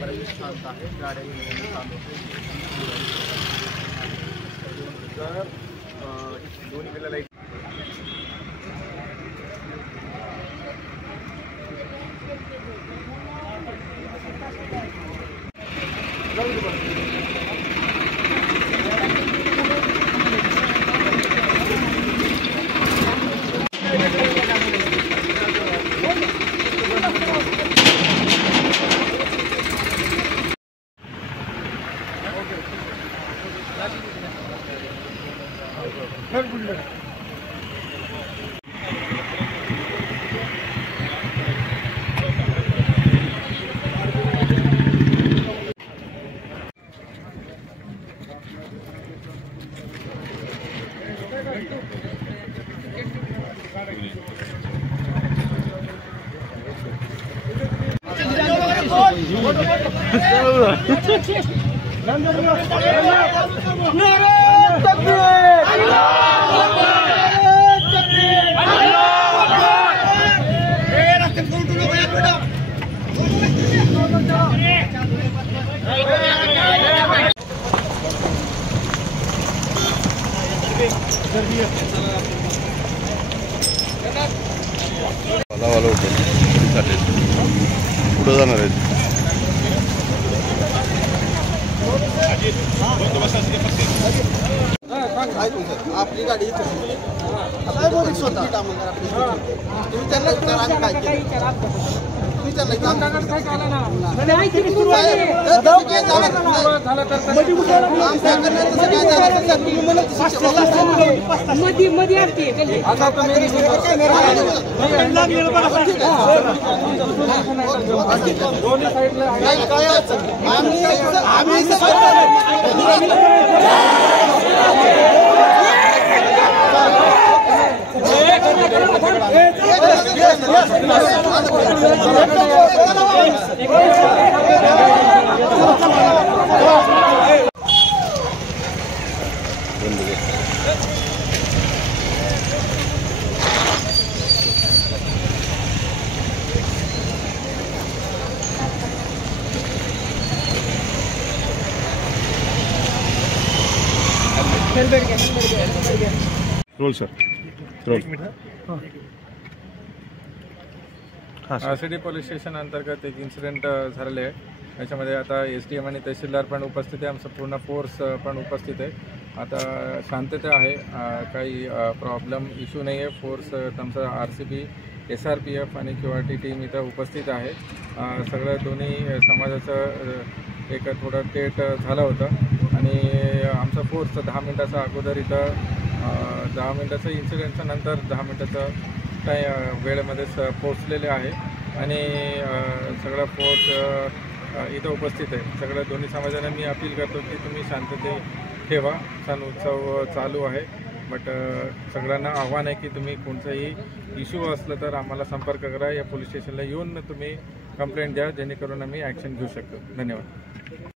बऱ्यापैकी शांत आहे, गाड्या येणं चालू आहे. तर दोन्ही वेळेला लाईट पुढे जाणार आहेत. आपली गाडी स्वतः तुम्ही त्यांना काय केलं, तुम्ही role sir, role. City police station अंतर्गत एक इन्सिडेंट झालेले आहे. याच्यामध्ये आता SDM आणि तहसीलदार पण उपस्थित आहे, आमचा पूर्ण फोर्स पण उपस्थित आहे. आता शांतता आहे, काही प्रॉब्लेम इश्यू नाही आहे. फोर्स तुमचा RCB, SRPF आणि QRT टीम इथं उपस्थित आहे. सगळं दोन्ही समाजाचं एक थोडं तेट झालं होतं आणि आमचा फोर्स 10 मिनटाचा अगोदर इथं 10 मिनटाचं इन्सिडेंटच्या नंतर 10 मिनटाचं काही वेळेमध्येच पोचलेले आहे आणि सगळा फोर्स इथं उपस्थित आहे. सगळ्या दोन्ही समाजाला मी अपील करतो की तुम्ही शांतते ठेवा. सण उत्सव चालू आहे, बट सगळ्यांना आव्हान आहे की तुम्ही कोणताही इश्यू असलं तर आम्हाला संपर्क करा. या पोलीस स्टेशनला येऊन तुम्ही कंप्लेंट द्या, जेणेकरून आम्ही ॲक्शन घेऊ शकतो. धन्यवाद.